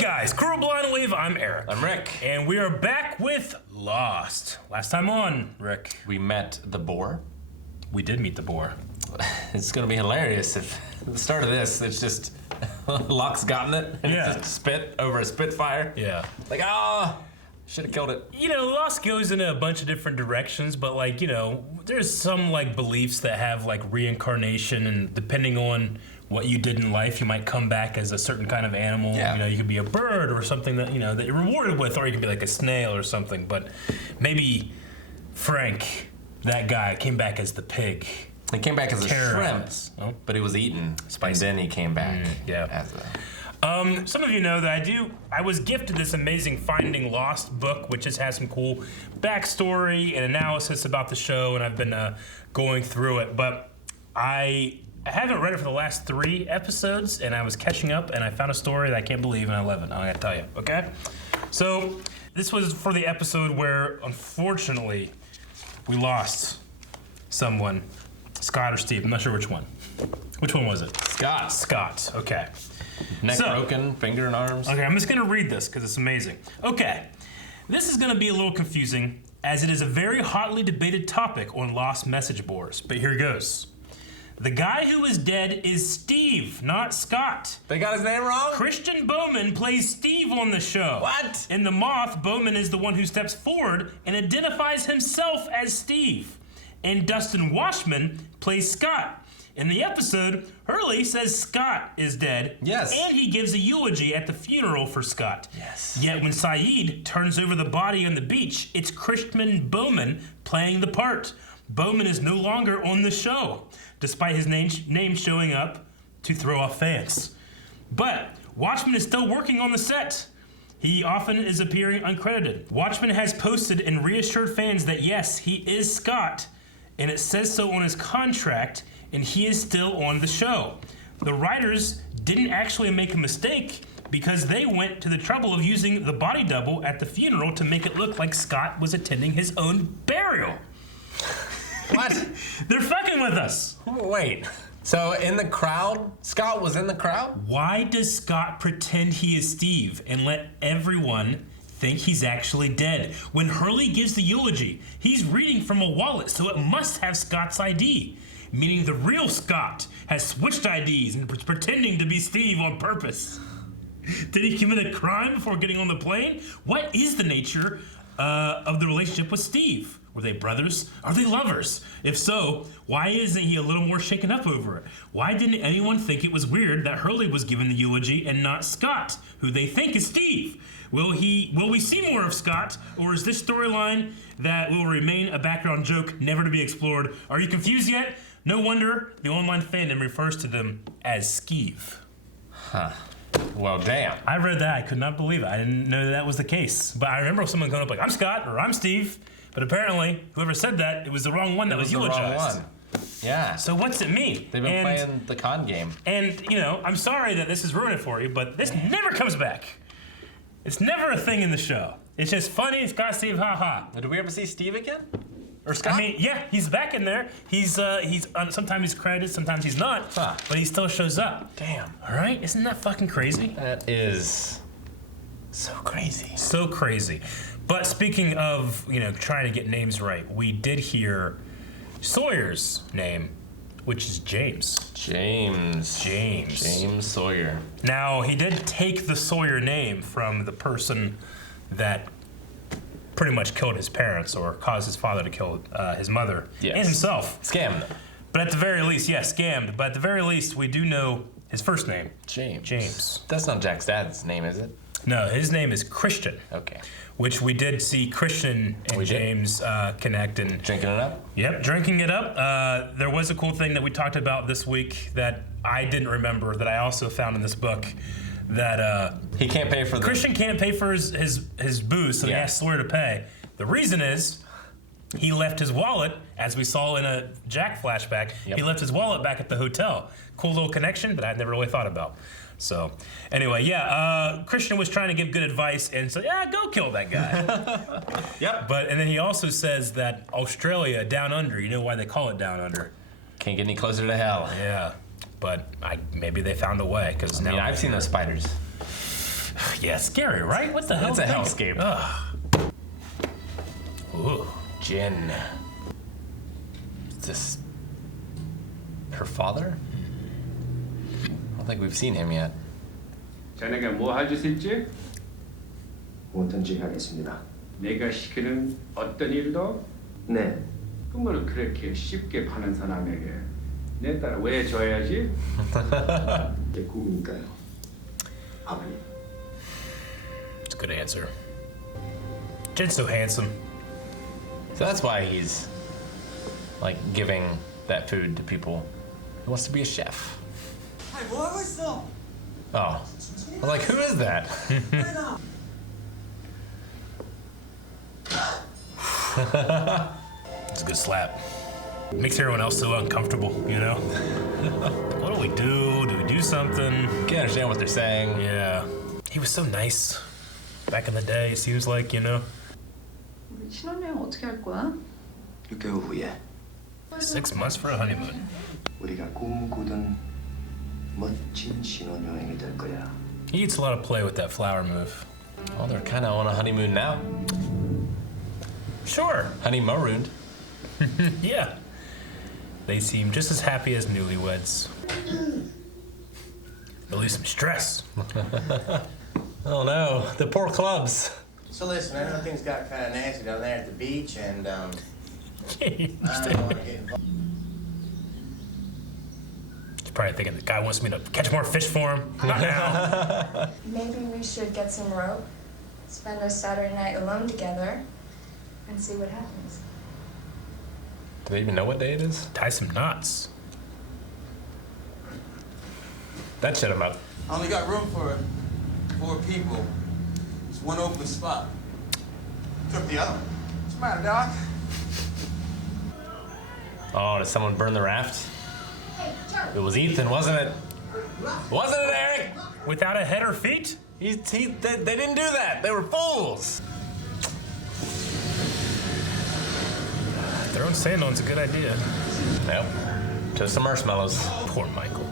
guys, Crew Blind Wave, I'm Eric. I'm Rick. And we are back with Lost. Last time on, Rick. We met the boar. We did meet the boar. It's gonna be hilarious if at the start of this, it's just Locke's gotten it and it's just spit over a Spitfire. Yeah. Like, should have killed it. You know, Lost goes in a bunch of different directions, but like, you know, there's some like beliefs that have like reincarnation, and depending on what you did in life, you might come back as a certain kind of animal. Yeah. You know, you could be a bird or something that, you know, that you're rewarded with, or you could be like a snail or something. But maybe Frank, that guy, came back as the pig. He came back as a shrimp, but he was eaten. Spicy. And then he came back as a... Some of you know that I was gifted this amazing Finding Lost book, which just has some cool backstory and analysis about the show, and I've been going through it. But I haven't read it for the last 3 episodes, and I was catching up, and I found a story that I can't believe, and I love it. I gotta tell you, okay? So this was for the episode where, unfortunately, we lost someone. Scott or Steve, I'm not sure which one. Which one was it? Scott. Scott, okay. Neck broken, finger and arms. Okay, I'm just gonna read this because it's amazing. Okay, this is gonna be a little confusing as it is a very hotly debated topic on Lost message boards, but here goes. The guy who is dead is Steve, not Scott. They got his name wrong? Christian Bowman plays Steve on the show. What? In The Moth, Bowman is the one who steps forward and identifies himself as Steve. And Dustin Washman plays Scott. In the episode, Hurley says Scott is dead. Yes. And he gives a eulogy at the funeral for Scott. Yes. Yet when Saeed turns over the body on the beach, it's Christian Bowman playing the part. Bowman is no longer on the show, despite his name showing up to throw off fans. But Watchman is still working on the set. He often is appearing uncredited. Watchman has posted and reassured fans that yes, he is Scott, and it says so on his contract, and he is still on the show. The writers didn't actually make a mistake because they went to the trouble of using the body double at the funeral to make it look like Scott was attending his own burial. What? They're fucking with us. Wait. So in the crowd, Scott was in the crowd? Why does Scott pretend he is Steve and let everyone think he's actually dead? When Hurley gives the eulogy, he's reading from a wallet, so it must have Scott's ID, meaning the real Scott has switched IDs and was pretending to be Steve on purpose. Did he commit a crime before getting on the plane? What is the nature of the relationship with Steve? Were they brothers? Are they lovers? If so, why isn't he a little more shaken up over it? Why didn't anyone think it was weird that Hurley was given the eulogy and not Scott, who they think is Steve? Will we see more of Scott, or is this storyline that will remain a background joke never to be explored? Are you confused yet? No wonder the online fandom refers to them as Skeeve. Huh. Well, damn. I read that. I could not believe it. I didn't know that was the case. But I remember someone going up like, I'm Scott, or I'm Steve. But apparently, whoever said that, it was the wrong one that was eulogized. The wrong one. Yeah. So what's it mean? They've been playing the con game. And, you know, I'm sorry that this is ruining it for you, but this never comes back. It's never a thing in the show. It's just funny. Scott, Steve, ha-ha. Did we ever see Steve again? Or Scott? I mean, yeah, he's back in there. He's sometimes he's credited, sometimes he's not. Huh. But he still shows up. Damn. All right? Isn't that fucking crazy? That is so crazy. So crazy. But speaking of, you know, trying to get names right, we did hear Sawyer's name, which is James. James Sawyer. Now, he did take the Sawyer name from the person that pretty much killed his parents or caused his father to kill his mother and himself. Scammed them. But at the very least, scammed. But at the very least, we do know his first name. James. That's not Jack's dad's name, is it? No, his name is Christian. Okay. Which we did see Christian and James connect and drinking it up. Yep, drinking it up. There was a cool thing that we talked about this week that I didn't remember that I also found in this book. That he can't pay for Christian can't pay for his booze, so he asked Sawyer to pay. The reason is he left his wallet, as we saw in a Jack flashback. Yep. He left his wallet back at the hotel. Cool little connection, but I'd never really thought about. So, anyway, Christian was trying to give good advice and said, go kill that guy. Yep. And then he also says that Australia, down under, you know why they call it down under? Can't get any closer to hell. Yeah, but maybe they found a way, because now... I've seen those spiders. Yeah, scary, right? What the hell? It's a hellscape. Ugh. Ooh. Jin. Is this her father? I don't think we've seen him yet. 자네가 뭐 할 짓일지? 뭐든지 하겠습니다. 내가 시키는 어떤 일도 네, 꿈을 그렇게 쉽게 파는 사람에게 내 딸 왜 줘야지? 내 꿈이니까요. 아버님. It's a good answer. Jin's so handsome. So that's why he's like giving that food to people. He wants to be a chef. 아니 뭐 하고 있어? Oh. I'm like, who is that? It's a good slap. Makes everyone else so uncomfortable, you know? What do we do? Do we do something? Can't understand what they're saying. Yeah. He was so nice. Back in the day, it seems like, you know? 우리 신혼여행 어떻게 할 거야? 6개월 후에 6 months for a honeymoon. 우리가 꿈꾸던 멋진 신혼여행이 될 거야. He gets a lot of play with that flower move. Well, they're kind of on a honeymoon now. Sure. Honeymooned. Yeah. They seem just as happy as newlyweds. Release some stress. Oh no, the poor clubs. So listen, I know things got kind of nasty down there at the beach, and I don't want to get involved. He's probably thinking the guy wants me to catch more fish for him. Not now. Maybe we should get some rope, spend our Saturday night alone together, and see what happens. Do they even know what day it is? Tie some knots. That shut him up. I only got room for 4 people. There's one open spot. Took the other one. What's the matter, Doc? Oh, did someone burn the raft? It was Ethan, wasn't it? Wasn't it, Eric? Without a head or feet? They didn't do that. They were fools. Throwing sand on's a good idea. Yep. Just some marshmallows. Poor Michael.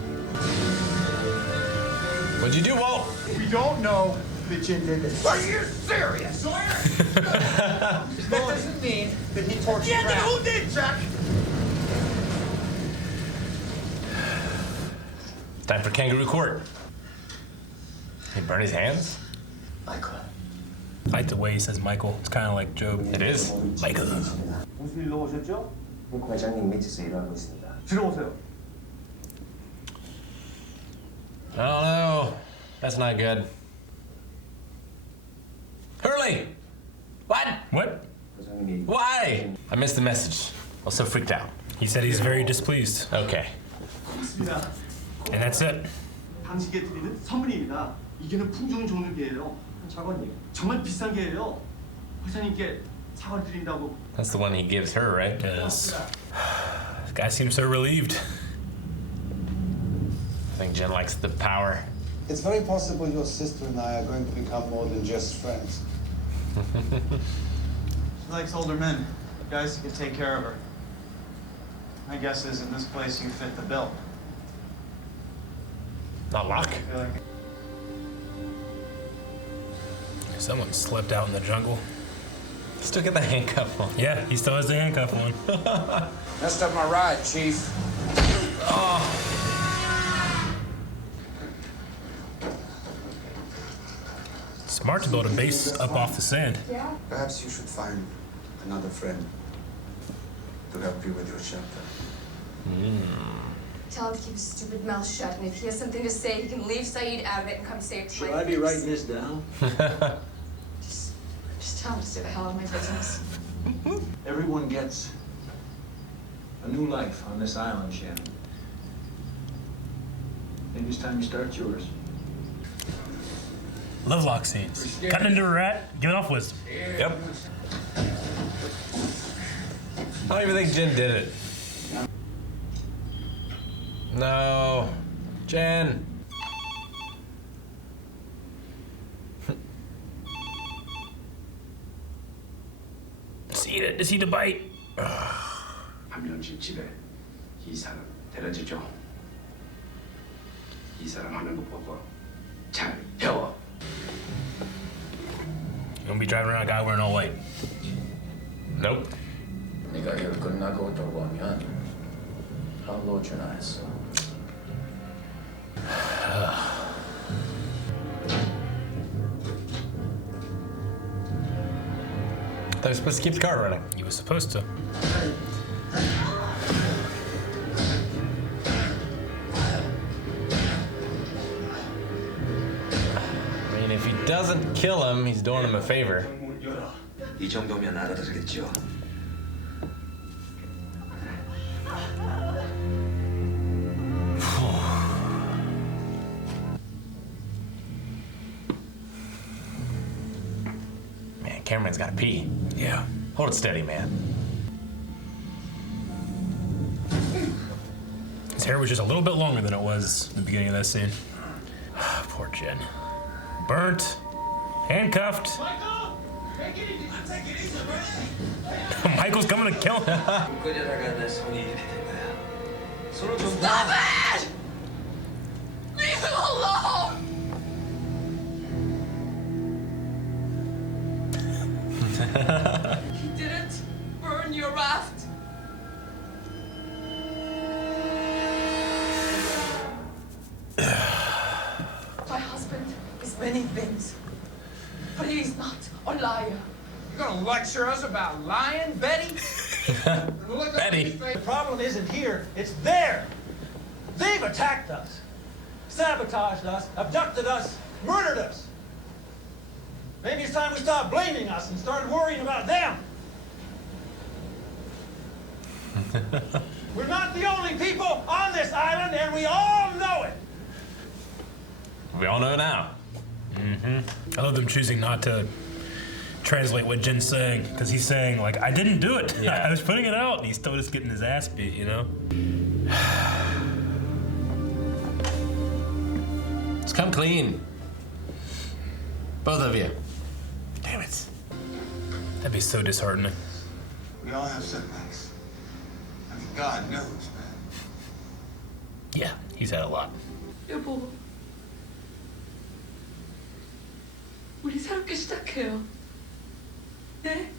What'd you do, Walt? We don't know that Jin did this. Are you serious? That doesn't mean that he tortured Yeah, then Brad. who did, Jack? Time for kangaroo court. He burned his hands? 마이클. I like the way he says Michael. It's kind of like Job. It is. Michael. 무슨 일로 오셨죠? 회장님 밑에서 일하고 있습니다. 들어오세요. I don't know. That's not good. Hurley! What? What? 회장님이 Why? I missed the message. I was so freaked out. He said he's very displeased. Okay. 있습니다. And that's it. 당신께 드리는 선물입니다. 이게는 풍종 좋은 게예요. 작원님, 정말 비싼 게예요. 회장님께 사과를 드린다고. That's the one he gives her, right? Yes. This guy seems so relieved. I think Jen likes the power. It's very possible your sister and I are going to become more than just friends. She likes older men, guys who can take care of her. My guess is in this place you fit the bill. Not Locke. I feel like Someone slipped out in the jungle. Still get the handcuff on. Yeah, he still has the handcuff on. Messed up my ride, Chief. Smart to build a base up off the sand. Yeah? Perhaps you should find another friend to help you with your chapter. Tell him to keep his stupid mouth shut, and if he has something to say, he can leave Saeed out of it and come say it to Should my I be face. writing this down? Just tell him to stay the hell out of my business. Everyone gets a new life on this island, Shannon. Maybe it's time you start yours. Love lock scenes. Cutting into a rat, giving off wisdom. Yep. I don't even think Jen did it. No. Jen. Just eat a bite. 함령집 집에 이 사람 데려주죠. 이 사람 하는 거 보고 잘 배워. Gonna be driving around a guy wearing all white. Nope. 네가 일 끝나고 돌아오면 하루 전화했어. They're supposed to keep the car running. He was supposed to. I mean, if he doesn't kill him, he's doing him a favor. 문 열어. 이 정도면 알아들겠죠. Man, cameraman's gotta pee. Yeah. Hold it steady, man. His hair was just a little bit longer than it was in the beginning of that scene. Poor Jen. Burnt, handcuffed. Michael's coming to kill him. 끄려다가 내 손이 이렇게 된 거야. 손을 좀 Stop it! Leave him alone! He didn't burn your raft. My husband is many things, but he is not a liar. You gonna lecture us about lying, Betty? Look up Betty. in his face. The problem isn't here, it's there. They've attacked us, sabotaged us, abducted us, murdered us. Maybe it's time we stopped blaming us and started worrying about them. We're not the only people on this island, and we all know it. We all know now. I love them choosing not to translate what Jen's saying, because he's saying, like, I didn't do it. Yeah. I was putting it out, and he's still just getting his ass beat, you know? Just come clean. Both of you. Damn it. That'd be so disheartening. We all have setbacks. I mean, God knows, man. Yeah, he's had a lot. 여보, 우리 새롭게 시작해요. 네?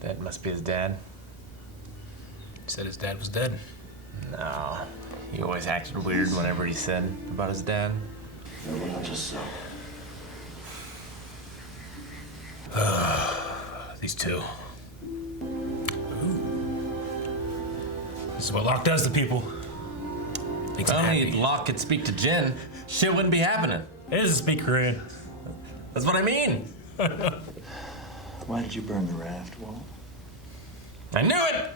That must be his dad. Said his dad was dead. No. He always acted weird whenever he said about his dad. 너무 늦었어. These two. This is what Locke does to people. Makes If them only happy. Locke could speak to Jen, shit wouldn't be happening. It doesn't speak Korean. That's what I mean. Why did you burn the raft, Walt? I knew it!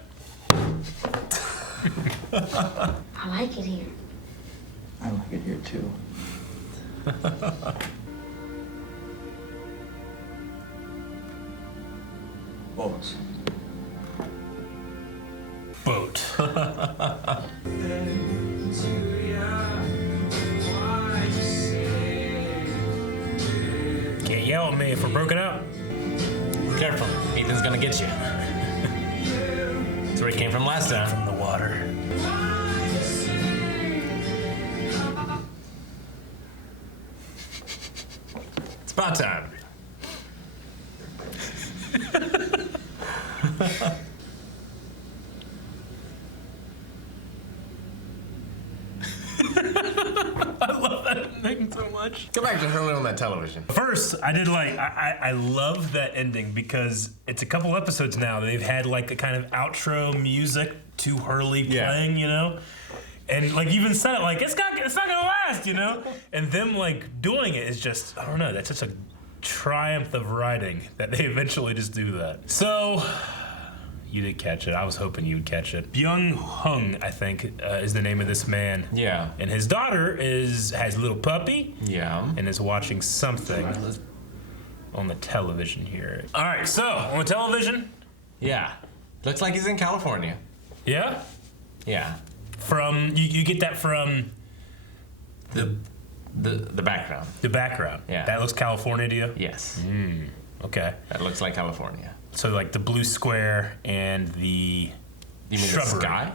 I like it here. I like it here too. Boats. Boat. Can't yell at me if we're broken up. Careful, Ethan's gonna get you. That's where he came from last time. From the water. It's about time. I love that ending so much. Go back to Hurley on that television. First, I did like, I love that ending because it's a couple episodes now that they've had like a kind of outro music to Hurley playing, you know? And like even said it like, it's not gonna last, you know? And them like doing it is just, I don't know, that's such a triumph of writing that they eventually just do that. So, you did catch it. I was hoping you would catch it. Byung-hung, I think, is the name of this man. Yeah. And his daughter has a little puppy. Yeah. And is watching something on the television here. All right, so on the television, Yeah. Looks like he's in California. yeah. Yeah. From you get that from The background. the background. Yeah. That looks California to you. Yes. Okay. That looks like California. So like the blue square and the You mean shrubbery. the sky?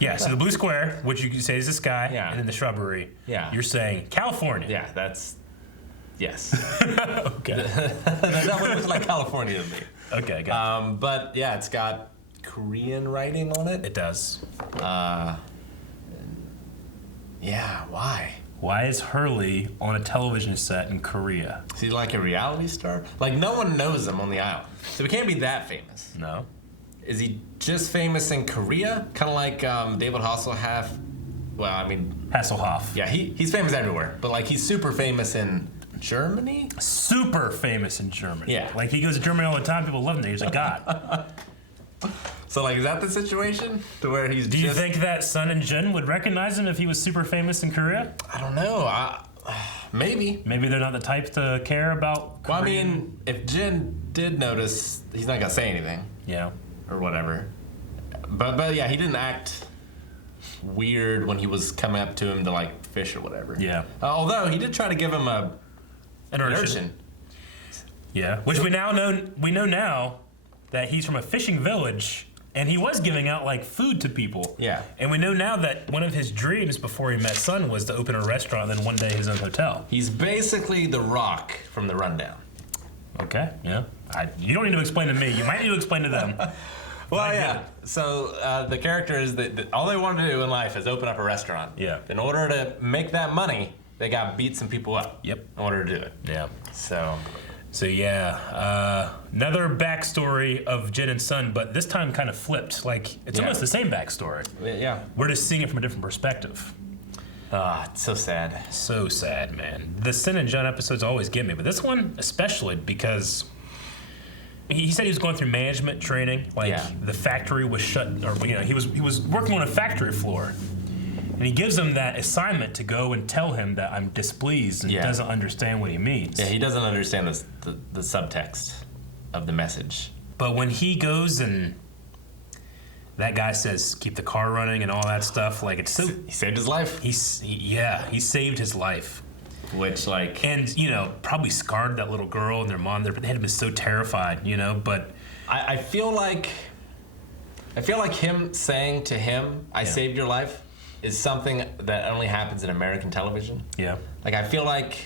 Yeah, so the blue square, which you can say is the sky, Yeah. and then the shrubbery. Yeah. You're saying California. Yeah, that's yes. Okay. That definitely looks like California to me. Okay, got it. But yeah, it's got Korean writing on it. It does. Yeah, why? Why is Hurley on a television set in Korea? Is he like a reality star? Like, no one knows him on the island. So he can't be that famous. No. Is he just famous in Korea? Kind of like David Hasselhoff. Well, I mean, Hasselhoff. yeah, he's famous everywhere. But, like, he's super famous in Germany? Super famous in Germany. Yeah. Like, he goes to Germany all the time. People love him there. He's a god. So, like, is that the situation? To where he's Do you think that Sun and Jin would recognize him if he was super famous in Korea? I don't know. Maybe. Maybe they're not the type to care about Well, I Korean. mean, if Jin did notice, he's not gonna say anything Yeah. or whatever. But yeah, he didn't act weird when he was coming up to him to like fish or whatever. Yeah. Although he did try to give him a An urchin. urchin. Yeah. Which we know now that he's from a fishing village, and he was giving out like food to people. Yeah. And we know now that one of his dreams before he met Sun was to open a restaurant and then one day his own hotel. He's basically the Rock from the Rundown. Okay. Yeah. You don't need to explain to me. You might need to explain to them. Well, yeah. So the character is that all they want to do in life is open up a restaurant. Yeah. In order to make that money, they got to beat some people up. Yep. In order to do it. Yeah. So yeah, another backstory of Jin and Sun, but this time kind of flipped. Like, it's almost the same backstory. yeah. We're just seeing it from a different perspective. It's so sad. So sad, man. The Sin and Jin episodes always get me, but this one especially because he said he was going through management training. Like, the factory was shut, or he was working on a factory floor. And he gives him that assignment to go and tell him that I'm displeased and doesn't understand what he means. Yeah, he doesn't understand the subtext of the message. But when he goes and that guy says, keep the car running and all that stuff, like, it's so... He saved his life. He saved his life. Which, like... And, probably scarred that little girl and their mom. They had been so terrified, but... I feel like him saying to him, I saved your life, is something that only happens in American television. Yeah. Like, I feel like,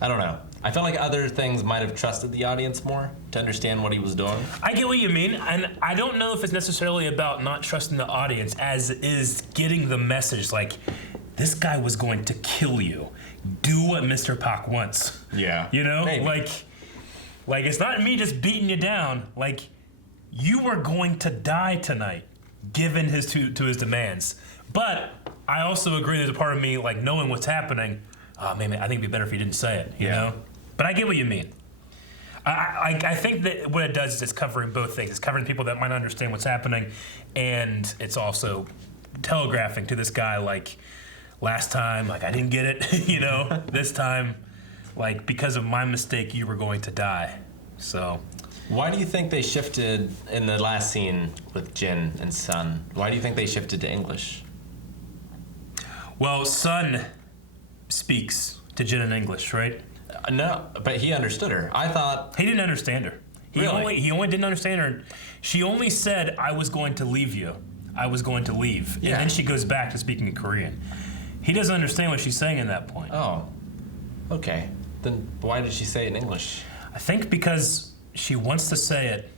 I don't know. I feel like other things might have trusted the audience more to understand what he was doing. I get what you mean, and I don't know if it's necessarily about not trusting the audience as is getting the message, like, this guy was going to kill you. Do what Mr. Pak wants. Yeah. Maybe. Like it's not me just beating you down. Like, you were going to die tonight, given to his demands. But I also agree there's a part of me, like, knowing what's happening, man, I think it'd be better if you didn't say it, you know? But I get what you mean. I think that what it does is it's covering both things. It's covering people that might not understand what's happening, and it's also telegraphing to this guy, like, last time, like, I didn't get it, this time, like, because of my mistake, you were going to die. So... Why do you think they shifted in the last scene with Jin and Sun? Why do you think they shifted to English? Well, Sun speaks to Jin in English, right? No, but he understood her. I thought... He didn't understand her. He only didn't understand her. She only said, I was going to leave you. I was going to leave. Yeah. And then she goes back to speaking in Korean. He doesn't understand what she's saying at that point. Oh, okay. Then why did she say it in English? I think because she wants to say it.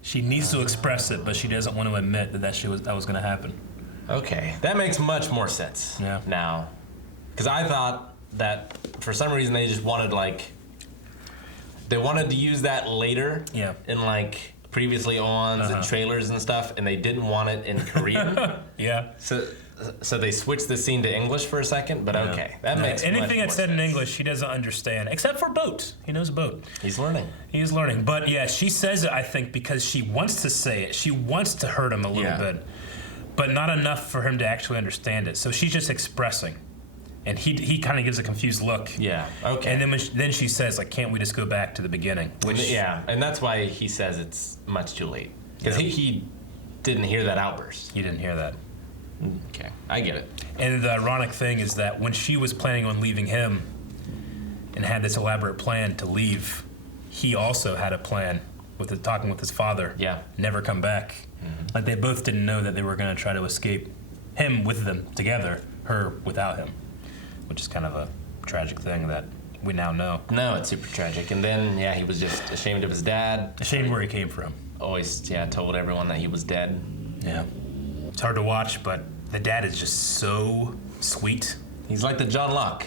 She needs to express it, but she doesn't want to admit that was going to happen. Okay, that makes much more sense now. Because I thought that for some reason they just wanted, like, they wanted to use that later in, like, previously ons and trailers and stuff, and they didn't want it in Korean. So they switched the scene to English for a second, but okay. That makes anything that's said sense. in English, he doesn't understand, except for boat. He knows boat. He's learning. He's learning. But yeah, she says it, I think, because she wants to say it. She wants to hurt him a little bit, but not enough for him to actually understand it. So she's just expressing. And he kind of gives a confused look. Yeah, okay. And then she says, like, can't we just go back to the beginning? And that's why he says it's much too late. Because he didn't hear that outburst. He didn't hear that. Okay, I get it. And the ironic thing is that when she was planning on leaving him and had this elaborate plan to leave, he also had a plan talking with his father. Yeah. Never come back. Like they both didn't know that they were going to try to escape. Him with them together, her without him, which is kind of a tragic thing that we now know. No, it's super tragic. And then, yeah, he was just ashamed of his dad. Ashamed where he came from. Always, yeah, told everyone that he was dead. Yeah. It's hard to watch, but the dad is just so sweet. He's like the John Locke.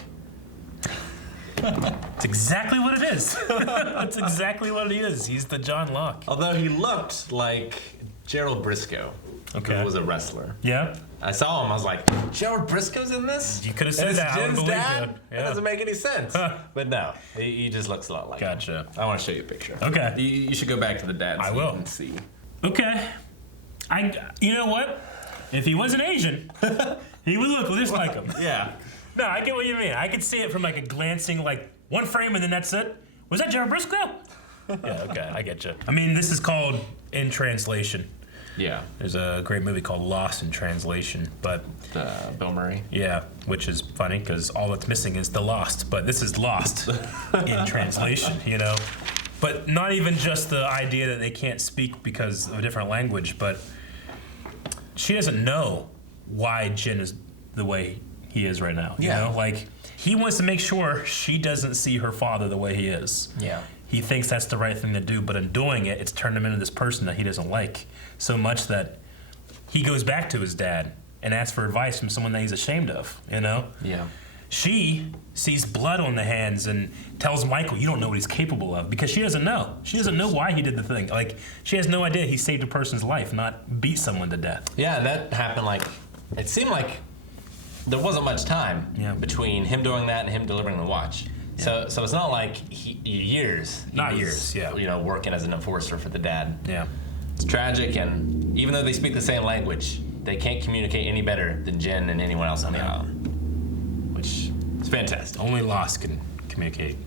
It's exactly what it is. That's exactly what he is. He's the John Locke. Although he looked like Gerald Briscoe, who was a wrestler. Yeah? I saw him, I was like, Gerald Briscoe's in this? You could have said that. Jen's dad? Yeah. That doesn't make any sense. But no, he just looks a lot like him. I want to show you a picture. Okay. You should go back to the dad. I will. And see. Okay. You know what? If he wasn't Asian, he would look just like him. Yeah. No, I get what you mean. I could see it from like a glancing, like one frame and then that's it. Was that Gerald Briscoe? Yeah, okay, I get you. I mean, this is called In Translation. Yeah. There's a great movie called Lost in Translation, but... Bill Murray. Yeah, which is funny because all that's missing is the Lost, but this is Lost in Translation, you know? But not even just the idea that they can't speak because of a different language, but she doesn't know why Jin is the way he is right now, you know? Like, he wants to make sure she doesn't see her father the way he is. Yeah. He thinks that's the right thing to do, but in doing it, it's turned him into this person that he doesn't like so much that he goes back to his dad and asks for advice from someone that he's ashamed of, you know? Yeah. She sees blood on the hands and tells Michael, you don't know what he's capable of, because she doesn't know. She doesn't know why he did the thing. Like, she has no idea he saved a person's life, not beat someone to death. Yeah, that happened like, it seemed like there wasn't much time between him doing that and him delivering the watch. So it's not like years. You know, working as an enforcer for the dad. Yeah. It's tragic, and even though they speak the same language, they can't communicate any better than Jen and anyone else on the island, which is fantastic. Only Lost can communicate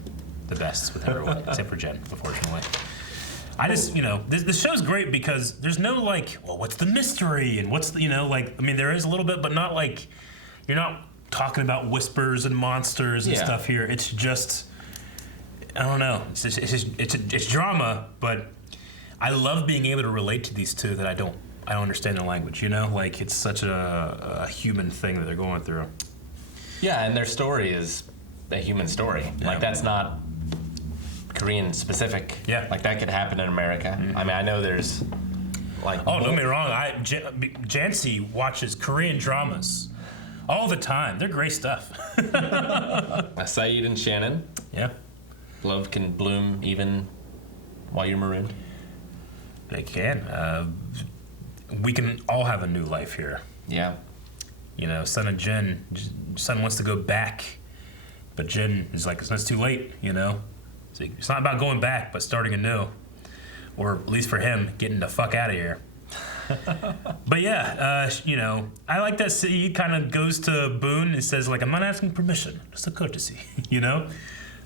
the best with everyone, except for Jen, unfortunately. I just, you know, this show's great because there's no like, well, what's the mystery and what's the, you know, like, I mean, there is a little bit, but not like, you're not talking about whispers and monsters and stuff here. It's just, I don't know. It's drama, but I love being able to relate to these two that I don't understand the language. You know, like it's such a human thing that they're going through. Yeah, and their story is a human story. Yeah. Like that's not Korean specific. Yeah, like that could happen in America. I mean, I know there's like. Oh, don't get me wrong. Jancy watches Korean dramas all the time. They're great stuff. Saeed and Shannon. Yeah. Love can bloom even while you're marooned. They can. We can all have a new life here. Yeah. You know, Son and Jin, Son wants to go back, but Jin is like, it's too late, you know? So it's not about going back, but starting anew. Or at least for him, getting the fuck out of here. But yeah, you know, I like that he kind of goes to Boone and says, like, I'm not asking permission, just a courtesy, you know?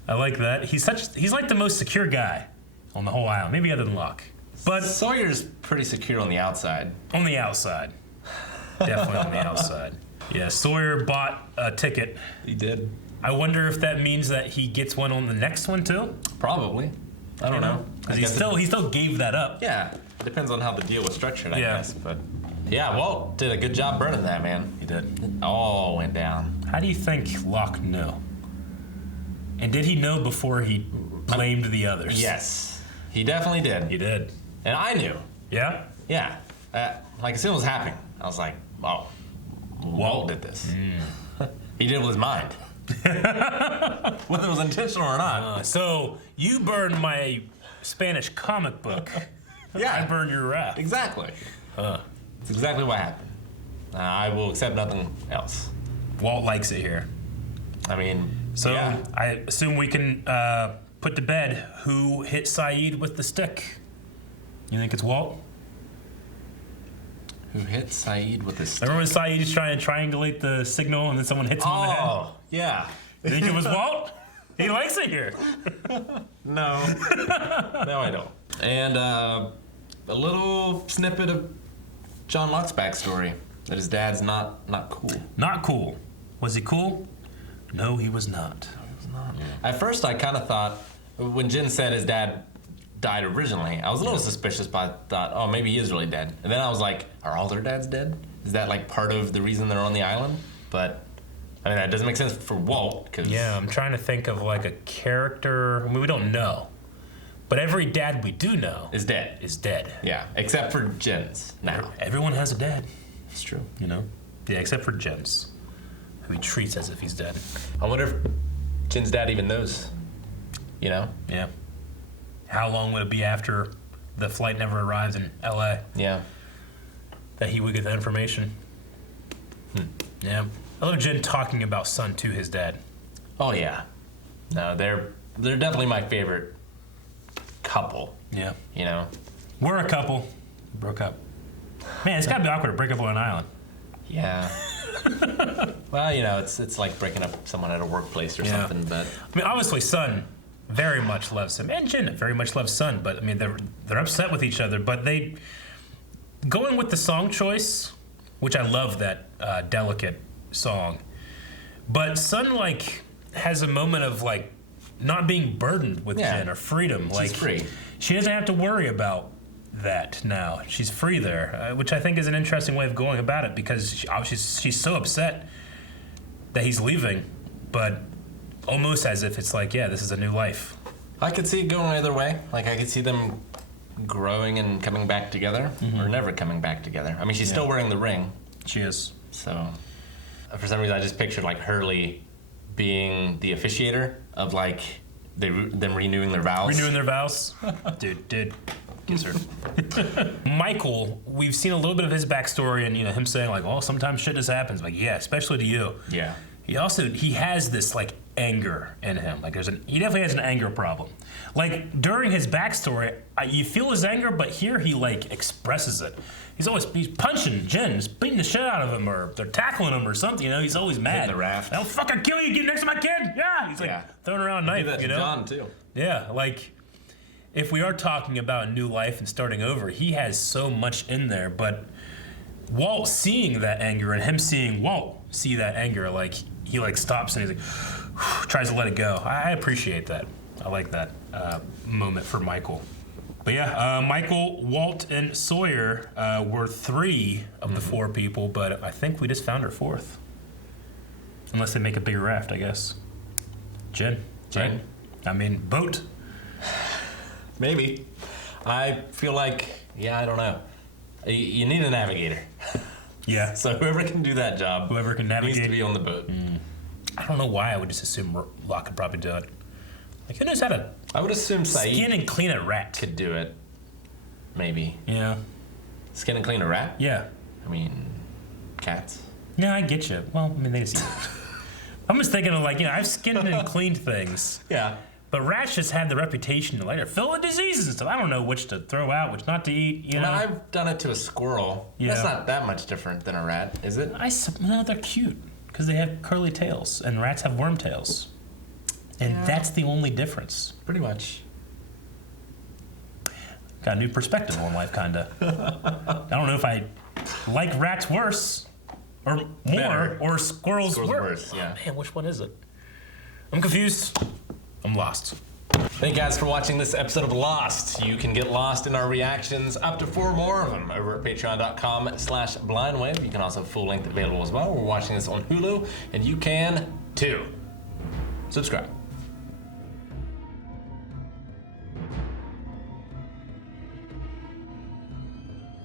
I like that. He's like the most secure guy on the whole island, maybe other than Locke. But Sawyer's pretty secure on the outside. On the outside. Definitely on the outside. Yeah, Sawyer bought a ticket. He did. I wonder if that means that he gets one on the next one too? Probably. I don't know. Because he still gave that up. Yeah. Depends on how the deal was structured, I guess. But yeah, Walt did a good job burning that, man. He did. It all went down. How do you think Locke knew? And did he know before he blamed the others? Yes. He definitely did. He did. And I knew. Yeah? Yeah. Like as soon as it was happening, I was like, oh, Walt did this. He did it with his mind. Whether it was intentional or not. So you burned my Spanish comic book. Yeah. I burned your rap. Exactly. It's exactly what happened. I will accept nothing else. Walt likes it here. I mean, so yeah. I assume we can put to bed who hit Saeed with the stick. You think it's Walt? Who hit Saeed with the stick? Remember when Saeed's trying to triangulate the signal and then someone hits him on the head? Oh, yeah. You think it was Walt? He likes it here. No. No, I don't. And a little snippet of John Locke's backstory. That his dad's not cool. Not cool. Was he cool? No, he was not. At first, I kind of thought, when Jin said his dad died originally. I was a little suspicious, but I thought, oh, maybe he is really dead. And then I was like, are all their dads dead? Is that like part of the reason they're on the island? But I mean, that doesn't make sense for Walt, because... Yeah, I'm trying to think of like a character. I mean, we don't know. But every dad we do know... Is dead. Is dead. Yeah, except for Jen's now. Everyone has a dad. It's true. You know? Yeah, except for Jen's, who he treats as if he's dead. I wonder if Jen's dad even knows, you know? Yeah. How long would it be after the flight never arrived in L.A.? Yeah. That he would get the information? Yeah. I love Jen talking about Sun to his dad. Oh, yeah. No, they're definitely my favorite couple. Yeah. You know? We're a couple. Broke up. Man, it's gotta be awkward to break up on an island. Yeah. Well, you know, it's like breaking up someone at a workplace or something, but... I mean, obviously, Sun very much loves him, and Jen very much loves Sun, but, I mean, they're upset with each other, but they... Going with the song choice, which I love that delicate song, but Sun, like, has a moment of, like, not being burdened with Jen or freedom. She's like, free. She doesn't have to worry about that now. She's free there, which I think is an interesting way of going about it, because she's so upset that he's leaving, but almost as if it's like, yeah, this is a new life. I could see it going either way. Like, I could see them growing and coming back together, or never coming back together. I mean, she's still wearing the ring. She is. So, for some reason, I just pictured, like, Hurley being the officiator of, like, them renewing their vows. Renewing their vows? Dude. Kiss her. Michael, we've seen a little bit of his backstory, and, you know, him saying, like, oh, sometimes shit just happens. Like, yeah, especially to you. Yeah. He has this, like, anger in him. Like, he definitely has an anger problem. Like, during his backstory, you feel his anger, but here he, like, expresses it. He's punching Jen, he's beating the shit out of him, or they're tackling him or something, you know? He's always mad. Hitting the raft. I'll fucking kill you, get next to my kid! Yeah! He's, like, throwing around a knife, do that to John, too. Yeah, like, if we are talking about a new life and starting over, he has so much in there, but Walt seeing that anger and him seeing Walt see that anger, like, he, like, stops and he's like, tries to let it go. I appreciate that. I like that moment for Michael. But yeah, Michael, Walt, and Sawyer were 3 of the 4 people, but I think we just found our 4th. Unless they make a bigger raft, I guess. Jen. Right? I mean, boat. Maybe. I feel like, yeah, I don't know. You need a navigator. Yeah. So whoever can do that job, whoever can navigate, needs to be on the boat. I don't know why. I would just assume Locke could probably do it. Like, who knows how to? I would assume Saeed skin and clean a rat could do it. Maybe. Yeah. Skin and clean a rat? Yeah. I mean, cats. No, I get you. Well, I mean, they just eat it. I'm just thinking of, like, you know, I've skinned and cleaned things. Yeah. But rats just have the reputation to later fill with diseases and stuff. I don't know which to throw out, which not to eat. You know, I've done it to a squirrel. Yeah. That's not that much different than a rat, is it? No, they're cute because they have curly tails, and rats have worm tails, and that's the only difference. Pretty much. Got a new perspective on life, kinda. I don't know if I like rats worse, or more, Better. or squirrels worse. Yeah. Oh, man, which one is it? I'm confused. I'm lost. Thank you guys for watching this episode of Lost. You can get lost in our reactions, up to 4 more of them, over at patreon.com/blindwave. You can also have full length available as well. We're watching this on Hulu, and you can too. Subscribe.